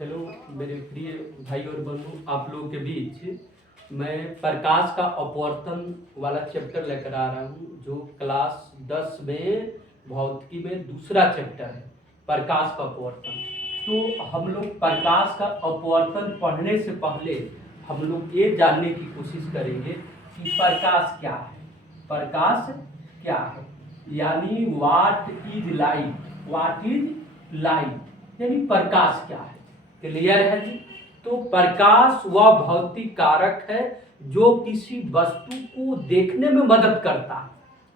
Hello मेरे प्रिय भाई और बहनों, आप लोगों के बीच मैं प्रकाश का अपवर्तन वाला चैप्टर लेकर आ रहा हूँ, जो क्लास 10 में भौतिकी में दूसरा चैप्टर है, प्रकाश का अपवर्तन। तो हम लोग प्रकाश का अपवर्तन पढ़ने से पहले हम लोग ये जानने की कोशिश करेंगे कि प्रकाश क्या है। प्रकाश क्या है यानी what is light, what is light यानी प्रकाश क्या है। क्लियर है जी। तो प्रकाश वह भौतिक कारक है जो किसी वस्तु को देखने में मदद करता है,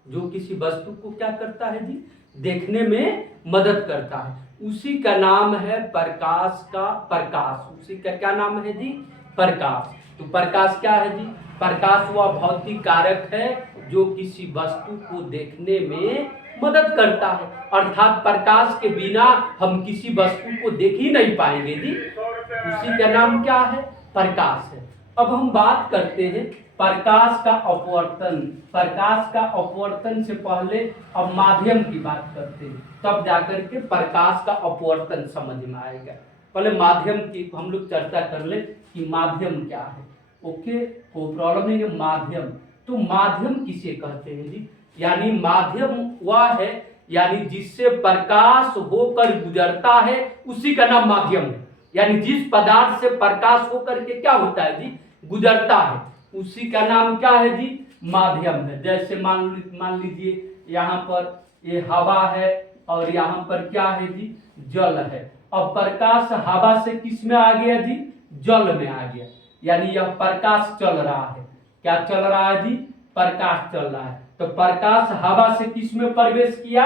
जो किसी वस्तु को क्या करता है जी, देखने में मदद करता है। उसी का नाम है प्रकाश का प्रकाश, उसी का क्या नाम है जी, प्रकाश। तो प्रकाश क्या है जी, प्रकाश वह भौतिक कारक है जो किसी वस्तु को देखने में मदद करता है, अर्थात प्रकाश के बिना हम किसी वस्तु को देख ही नहीं पाएंगे जी। उसी का नाम क्या है, प्रकाश है। अब हम बात करते हैं प्रकाश का अपवर्तन। प्रकाश का अपवर्तन से पहले अब माध्यम की बात करते हैं, तब जाकर के प्रकाश का अपवर्तन समझ में आएगा। पहले माध्यम की हम लोग चर्चा कर ले कि माध्यम क्या है। ओके, कोई प्रॉब्लम नहीं है। माध्यम, तो माध्यम किसे कहते हैं जी, यानी माध्यम वह है यानी जिससे प्रकाश होकर गुजरता है, उसी का नाम माध्यम है। यानी जिस पदार्थ से प्रकाश होकर के क्या होता है जी, गुजरता है, उसी का नाम क्या है जी, माध्यम है। जैसे मान लीजिए यहाँ पर ये हवा है और यहाँ पर क्या है जी, जल है। अब प्रकाश हवा से किस में आ गया जी, जल में आ गया, यानी यह प्रकाश चल रहा है। क्या चल रहा है जी, प्रकाश चल रहा है। तो प्रकाश हवा से किस में प्रवेश किया,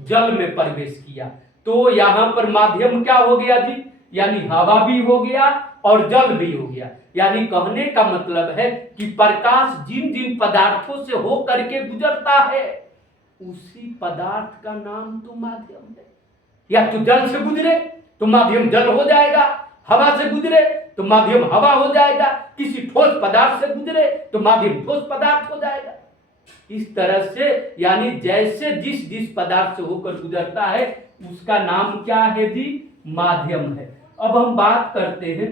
जल में प्रवेश किया। तो यहाँ पर माध्यम क्या हो गया जी, यानी हवा भी हो गया और जल भी हो गया। यानी कहने का मतलब है कि प्रकाश जिन जिन पदार्थों से हो करके गुजरता है, उसी पदार्थ का नाम तो माध्यम है। या तो जल से गुजरे तो माध्यम जल हो जाएगा, हवा से गुजरे तो माध्यम हवा हो जाएगा, किसी ठोस पदार्थ से गुजरे तो माध्यम ठोस पदार्थ हो जाएगा। इस तरह से यानी जैसे जिस जिस पदार्थ से होकर गुजरता है, उसका नाम क्या है जी, माध्यम है। अब हम बात करते हैं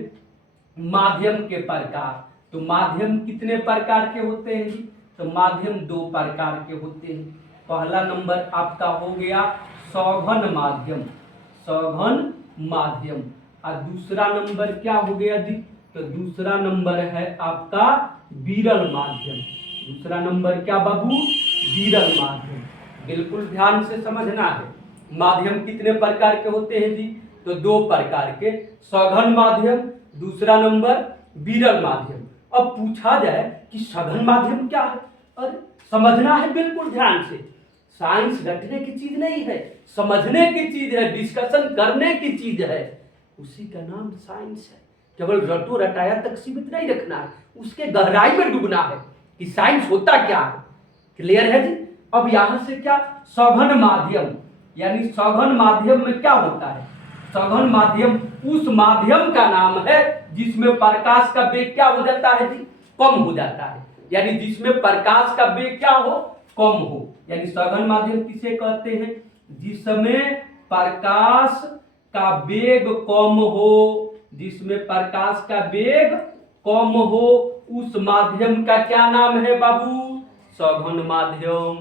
माध्यम के प्रकार। तो माध्यम कितने प्रकार के होते हैं जी, तो माध्यम दो प्रकार के होते हैं। पहला नंबर आपका हो गया सौघन माध्यम, सौघन माध्यम। और दूसरा नंबर क्या हो गया जी, तो दूसरा नंबर है आपका विरल माध्यम। दूसरा नंबर क्या बाबू, विरल माध्यम। बिल्कुल ध्यान से समझना है। माध्यम कितने प्रकार के होते हैं जी, तो दो प्रकार के, सघन माध्यम, दूसरा नंबर विरल माध्यम। अब पूछा जाए कि सघन माध्यम क्या है, अरे समझना है बिल्कुल ध्यान से। साइंस रटने की चीज नहीं है, समझने की चीज है, डिस्कशन करने की चीज है। उसी का नाम साइंस है। केवल रटो रटाया तक सीमित नहीं रखना है, उसके गहराई में डूबना है कि साइंस होता क्या है। क्लियर है जी। अब यहां से क्या, सघन माध्यम, यानी सघन माध्यम में क्या होता है, सघन माध्यम उस माध्यम का नाम है जिसमें प्रकाश का वेग क्या हो जाता है जी, कम हो जाता है। यानी जिसमें प्रकाश का वेग क्या हो, कम हो। यानी सघन माध्यम किसे कहते हैं, जिसमें प्रकाश का वेग कम हो, जिसमें प्रकाश का वेग कम हो, उस माध्यम का क्या नाम है बाबू, सघन माध्यम।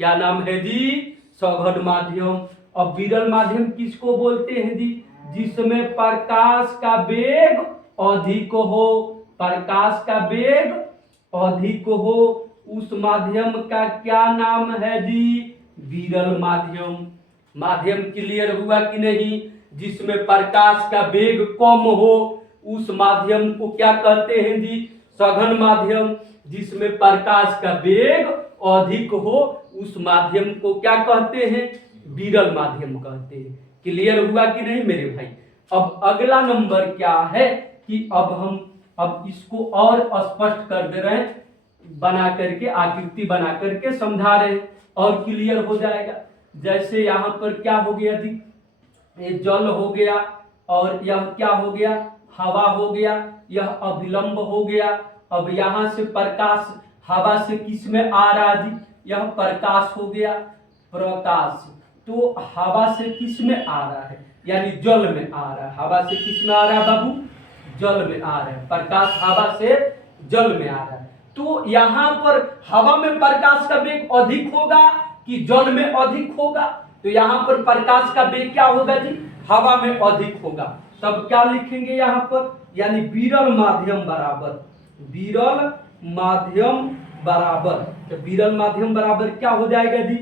क्या नाम है जी, सघन माध्यम। अब विरल माध्यम किसको बोलते हैं जी, जिसमें प्रकाश का वेग अधिक हो, प्रकाश का वेग अधिक हो, उस माध्यम का क्या नाम है जी, विरल माध्यम। माध्यम क्लियर हुआ कि नहीं, जिसमें प्रकाश का वेग कम हो, उस माध्यम को क्या कहते हैं जी, सघन माध्यम। जिसमें प्रकाश का वेग अधिक हो, उस माध्यम को क्या कहते हैं, विरल माध्यम कहते हैं। क्लियर हुआ कि नहीं मेरे भाई। अब अगला नंबर क्या है कि अब इसको और स्पष्ट कर दे रहे हैं, बना करके आकृति बना करके समझा रहे हैं और क्लियर हो जाएगा। जैसे यहाँ पर क्या हो गया जी, ये जल हो गया और यह क्या हो गया, हवा हो गया, यह अभिलंब हो गया। अब यहाँ से प्रकाश हवा से किस में आ रहा जी, यह प्रकाश हो गया, प्रकाश। तो हवा से किस में आ रहा है, यानी जल में आ रहा है। हवा से किस में आ रहा है बाबू? जल में आ रहा है। प्रकाश हवा से जल में आ रहा है। तो यहाँ पर हवा में प्रकाश का वेग अधिक होगा कि जल में अधिक होगा? तो यहाँ पर प्रकाश का वेग क्या होगा जी? हवा में अधिक होगा। तब क्या लिखेंगे यहाँ पर? यानी विरल माध्यम बराबर, विरल माध्यम बराबर, तो विरल माध्यम बराबर क्या हो जाएगा जी?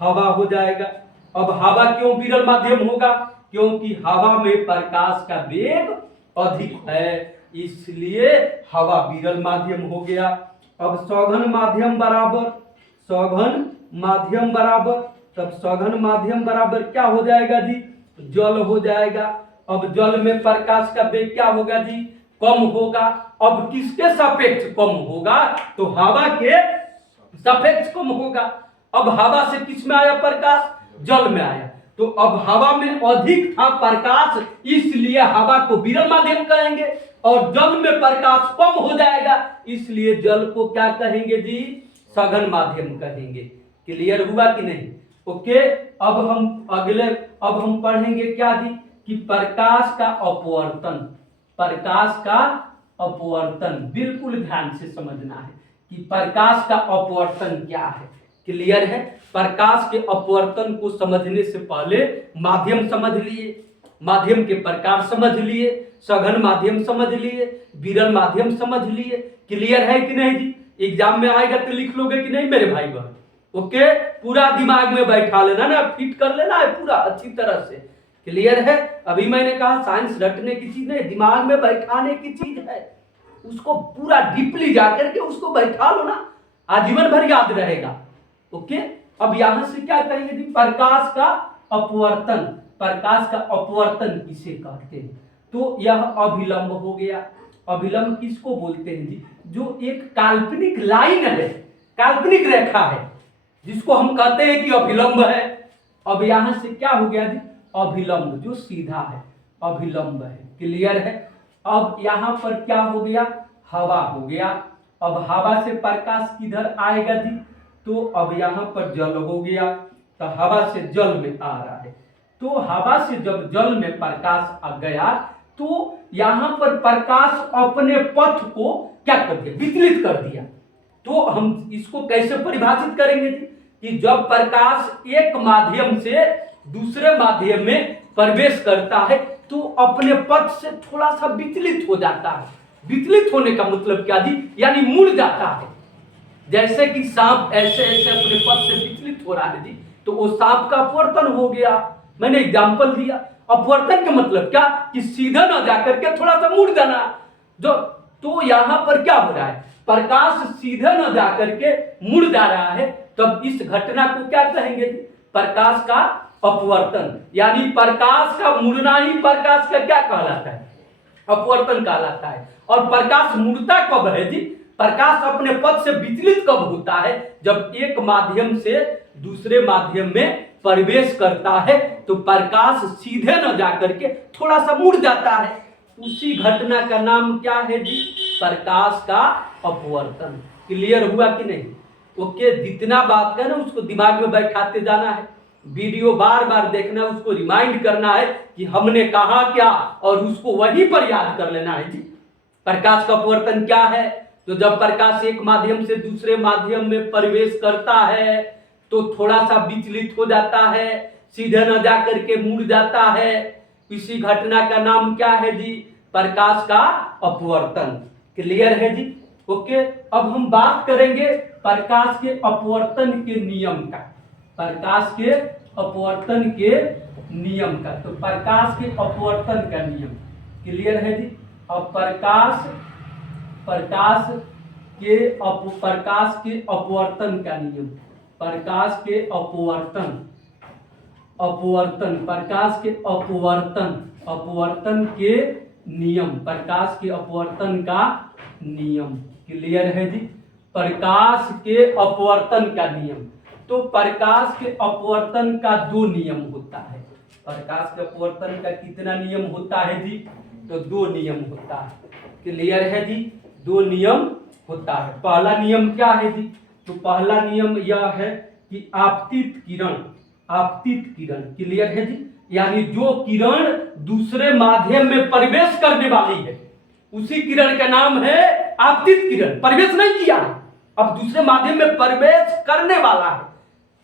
हवा हो जाएगा। अब हवा क्यों विरल माध्यम होगा? क्योंकि हवा में प्रकाश का वेग अधिक है, इसलिए हवा विरल माध्यम हो गया। अब सघन माध्यम बराबर, सघन माध्यम बराबर, तब सघन माध्यम बराबर क्या हो जाएगा जी? जल हो जाएगा। अब जल में प्रकाश का वेग क्या होगा जी? कम होगा। अब किसके सापेक्ष कम होगा? तो हवा के सापेक्ष कम होगा। अब हवा से किस में आया प्रकाश? जल में आया। तो अब हवा में अधिक था प्रकाश, इसलिए हवा को विरल माध्यम कहेंगे, और जल में प्रकाश कम हो जाएगा, इसलिए जल को क्या कहेंगे जी? सघन माध्यम कहेंगे। क्लियर हुआ कि नहीं? ओके। अब हम पढ़ेंगे क्या जी? कि प्रकाश का अपवर्तन, प्रकाश का अपवर्तन बिल्कुल ध्यान से समझना है कि प्रकाश का अपवर्तन क्या है। क्लियर है? प्रकाश के अपवर्तन को समझने से पहले माध्यम समझ लिए, माध्यम के प्रकार समझ लिए, सघन माध्यम समझ लिए, विरल माध्यम समझ लिए। क्लियर है कि नहीं जी? एग्जाम में आएगा तो लिख लोगे कि नहीं मेरे भाई बहन? ओके, पूरा दिमाग में बैठा लेना ना, फिट कर लेना है पूरा अच्छी तरह से। क्लियर है? अभी मैंने कहा साइंस रटने की चीज नहीं, दिमाग में बैठाने की चीज है। उसको पूरा डीपली जाकर के उसको बैठा लो ना, आजीवन भर याद रहेगा। ओके। अब यहां से क्या कहेंगे जी? प्रकाश का अपवर्तन, प्रकाश का अपवर्तन किसे कहते हैं? तो यह अभिलंब हो गया। अभिलंब किसको बोलते हैं जी? जो एक काल्पनिक लाइन है, काल्पनिक रेखा है, जिसको हम कहते हैं कि अभिलंब है। अब यहां से क्या हो गया जी? अभिलंब जो सीधा है, अभिलंब है। क्लियर है? अब यहां पर क्या हो गया? हवा हो गया। अब हवा से प्रकाश किधर आएगा जी? तो अब यहां पर जल हो गया, तो हवा से जल में आ रहा है। तो हवा से जब जल में प्रकाश आ गया, तो यहां पर प्रकाश अपने पथ को क्या कर दिया? विचलित कर दिया। तो हम इसको कैसे परिभाषित करेंगे जी? कि जब प्रकाश एक माध्यम से दूसरे माध्यम में प्रवेश करता है, तो अपने पथ से थोड़ा सा विचलित हो जाता है। विचलित होने का मतलब क्या जी? यानी मुड़ जाता है। जैसे कि सांप ऐसे ऐसे अपने पथ से विचलित हो रहा है जी, तो वो सांप का अपवर्तन हो गया। मैंने एग्जाम्पल दिया। अपवर्तन का मतलब क्या? कि सीधा ना जाकर के थोड़ा सा मुड़ जाना। जो तो यहां पर क्या हो रहा है? प्रकाश सीधा न जाकर के मुड़ जा रहा है, तब इस घटना को क्या कहेंगे? प्रकाश का अपवर्तन। यानी प्रकाश का मुड़ना ही प्रकाश का क्या कहलाता है? अपवर्तन कहलाता है। और प्रकाश मुड़ता कब है जी? प्रकाश अपने पथ से विचलित कब होता है? जब एक माध्यम से दूसरे माध्यम में प्रवेश करता है, तो प्रकाश सीधे न जाकर के थोड़ा सा मुड़ जाता है। उसी घटना का नाम क्या है जी? प्रकाश का अपवर्तन। क्लियर हुआ कि नहीं? ओके। जितना बात है ना उसको दिमाग में बैठाते जाना है, वीडियो बार बार देखना है, उसको रिमाइंड करना है कि हमने कहा क्या, और उसको वहीं पर याद कर लेना है जी। प्रकाश का अपवर्तन क्या है? तो जब प्रकाश एक माध्यम से दूसरे माध्यम में प्रवेश करता है, तो थोड़ा सा विचलित हो जाता है, सीधे न जाकर के मुड़ जाता है। इसी घटना का नाम क्या है जी? प्रकाश का अपवर्तन। क्लियर है जी? ओके। अब हम बात करेंगे प्रकाश के अपवर्तन के नियम का, प्रकाश के अपवर्तन के नियम का। तो प्रकाश के अपवर्तन का नियम क्लियर है जी? अब प्रकाश के अपवर्तन का नियम, प्रकाश के अपवर्तन प्रकाश के अपवर्तन के नियम, प्रकाश के अपवर्तन का नियम। क्लियर है जी? प्रकाश के अपवर्तन का नियम। तो प्रकाश के अपवर्तन का 2 नियम होता है। प्रकाश के अपवर्तन का कितना नियम होता है जी? तो 2 नियम होता है। क्लियर है जी? 2 नियम होता है। पहला नियम क्या है जी? तो पहला नियम यह है कि आपतित किरण, क्लियर है जी? यानी जो किरण दूसरे माध्यम में प्रवेश करने वाली है उसी किरण का नाम है आपतित किरण। प्रवेश नहीं किया, अब दूसरे माध्यम में प्रवेश करने वाला है।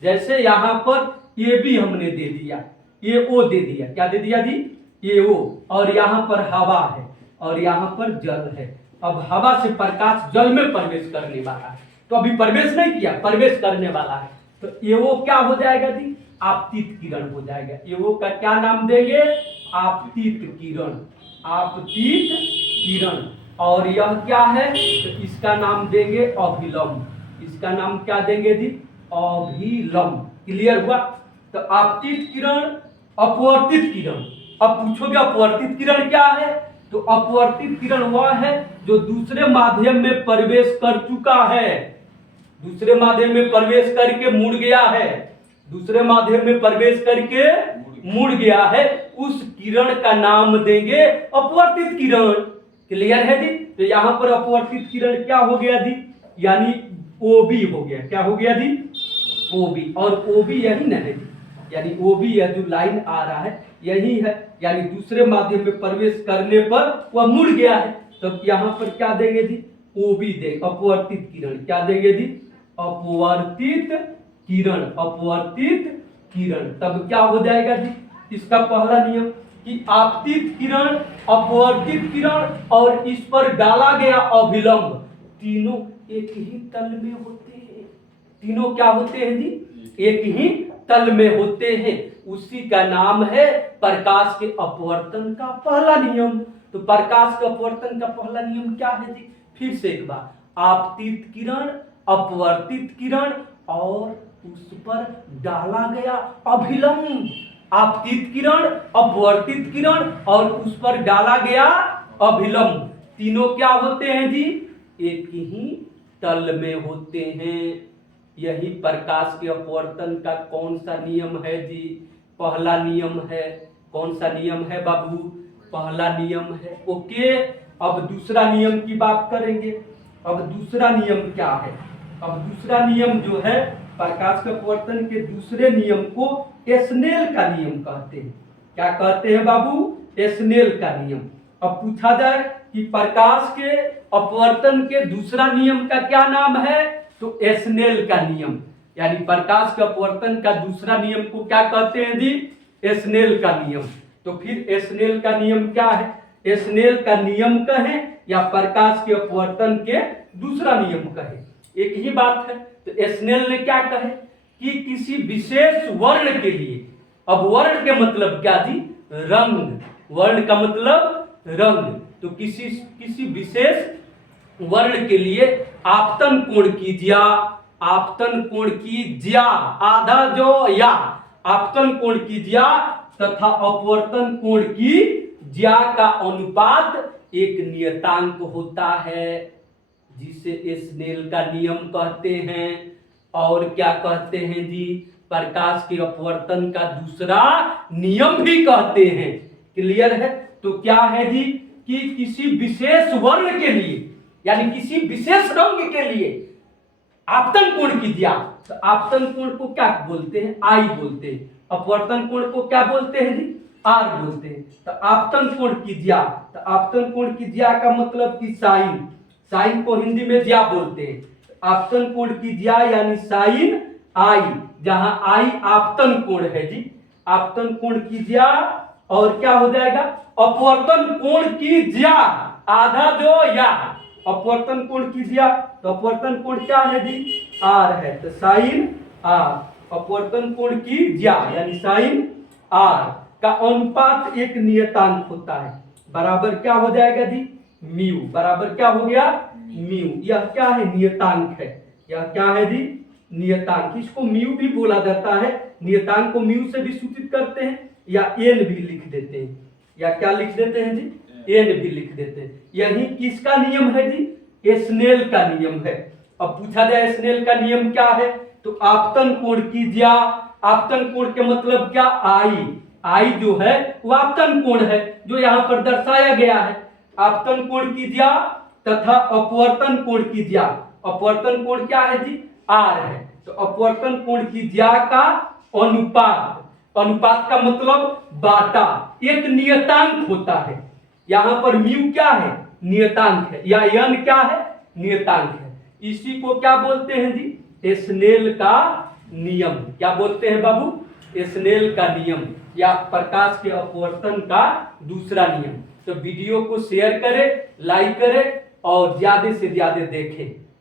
जैसे यहां पर ये भी हमने दे दिया, ये ओ दे दिया, क्या दे दिया जी, ये ओ, और यहाँ पर हवा है और यहाँ पर जल है। अब हवा से प्रकाश जल में प्रवेश करने वाला है, तो अभी प्रवेश नहीं किया, प्रवेश करने वाला है, तो ये वो क्या हो जाएगा जी, आपतित किरण हो जाएगा। ये वो का क्या नाम देंगे, आपतित किरण, आपतित किरण। और यह क्या है, तो इसका नाम देंगे अभिलंब। इसका नाम क्या देंगे जी, अभिलंब। क्लियर हुआ। तो आपतित किरण, अपवर्तित किरण। अब पूछोगे अपवर्तित किरण क्या है, तो अपवर्तित किरण वह है जो दूसरे माध्यम में प्रवेश कर चुका है, दूसरे माध्यम में प्रवेश करके मुड़ गया है, दूसरे माध्यम में प्रवेश करके मुड़ गया है, उस किरण का नाम देंगे अपवर्तित किरण। क्लियर है जी। तो यहां पर अपवर्तित किरण क्या हो गया जी, यानी ओबी हो गया। क्या हो गया जी, ओबी। और ओबी यही ना है जी, यानी ओबी यह जो लाइन आ रहा है यही है, यानी दूसरे माध्यम में प्रवेश करने पर वह मुड़ गया है। तो यहां पर क्या देंगे जी, ओबी देंगे, अपवर्तित किरण। क्या देंगे जी, अपवर्तित किरण, अपवर्तित किरण। तब क्या हो जाएगा जी, इसका पहला नियम कि आपतित किरण, अपवर्तित किरण और इस पर डाला गया अभिलंब, तीनों एक ही तल में होते हैं। तीनों क्या होते हैं जी, एक ही तल में होते हैं। उसी का नाम है प्रकाश के अपवर्तन का पहला नियम। तो प्रकाश के अपवर्तन का पहला नियम क्या है जी, फिर से एक बार, आपतित किरण, अपवर्तित किरण और उस पर डाला गया अभिलंब। आपतित किरण, अपवर्तित किरण और उस पर डाला गया अभिलंब, तीनों क्या होते हैं जी, एक ही तल में होते हैं। यही प्रकाश के अपवर्तन का कौन सा नियम है जी, पहला नियम है। कौन सा नियम है बाबू, पहला नियम है। ओके, अब दूसरा नियम की बात करेंगे। अब दूसरा नियम क्या है, अब दूसरा नियम जो है प्रकाश के अपवर्तन के दूसरे नियम को एस्नेल का नियम कहते हैं। क्या कहते हैं बाबू, एस्नेल का नियम। अब पूछा जाए कि प्रकाश के अपवर्तन के दूसरा नियम का क्या नाम है, तो एस्नेल का नियम, यानी प्रकाश के अपवर्तन का दूसरा नियम को क्या कहते हैं जी, एस्नेल का नियम। तो फिर एस्नेल का नियम क्या है, एस्नेल का नियम कहें या प्रकाश के अपवर्तन के दूसरा नियम कहें, एक ही बात है। तो एस्नेल ने क्या कहे कि किसी विशेष वर्ण के लिए, अब वर्ण के मतलब क्या जी, रंग, वर्ण का मतलब रंग, तो किसी विशेष वर्ण के लिए आपतन कोण की ज्या, आपतन कोण की ज्या, आधा जो या, आपतन कोण की ज्या तथा अपवर्तन कोण की ज्या का अनुपात एक नियतांक होता है, जिसे एस्नेल का नियम कहते हैं। और क्या कहते हैं जी, प्रकाश के अपवर्तन का दूसरा नियम भी कहते हैं। क्लियर है। तो क्या है जी, कि किसी विशेष वर्ण के लिए, यानी किसी विशेष रंग के लिए आपतन कोण की ज्या, तो आपतन कोण को क्या बोलते हैं, आई बोलते हैं। अपवर्तन कोण को क्या बोलते हैं जी, आर बोलते हैं। तो आपतन कोण की ज्या, तो आपतन कोण की ज्या का मतलब कि साइन, साइन को हिंदी में ज्या बोलते हैं। आपतन कोण की ज्या यानी साइन आई, जहां आई आपतन कोण है जी, आपतन कोण की ज्या। और क्या हो जाएगा, अपवर्तन कोण की ज्या, आधा जो या, अपवर्तन कोण की ज्या, तो अपवर्तन कोण क्या है जी, आर है, तो साइन आर, अपवर्तन कोण की ज्या यानी साइन आर का अनुपात एक नियतांक होता है, बराबर क्या हो जाएगा जी, म्यू, बराबर क्या हो गया, म्यू। यह क्या है, नियतांक है, यह क्या है जी, नियतांक। इसको म्यू भी बोला जाता है, नियतांक को म्यू से भी सूचित करते हैं, या एन भी लिख देते हैं, या क्या लिख देते हैं जी, एन भी लिख देते हैं। यही किसका नियम है जी, एस्नेल का नियम है। अब पूछा जाए एस्नेल का नियम क्या है, तो आपतन कोण की ज्या, आपतन कोण के मतलब क्या, आई, आई जो है वो आपतन कोण है, जो यहाँ पर दर्शाया गया है। आपतन कोण की ज्या तथा अपवर्तन कोण की ज्या, अपवर्तन कोण क्या है जी, आर है, तो अपवर्तन कोण की ज्या का अनुपात, अनुपात का मतलब बाटा, एक नियतांक होता है। यहां पर म्यू क्या है? नियतांक है, या यन क्या है? नियतांक है। इसी को क्या बोलते हैं जी? स्नेल का नियम। क्या बोलते हैं बाबू? स्नेल का नियम, या प्रकाश के अपवर्तन का दूसरा नियम। तो वीडियो को शेयर करें, लाइक करें और ज्यादा से ज्यादा देखें।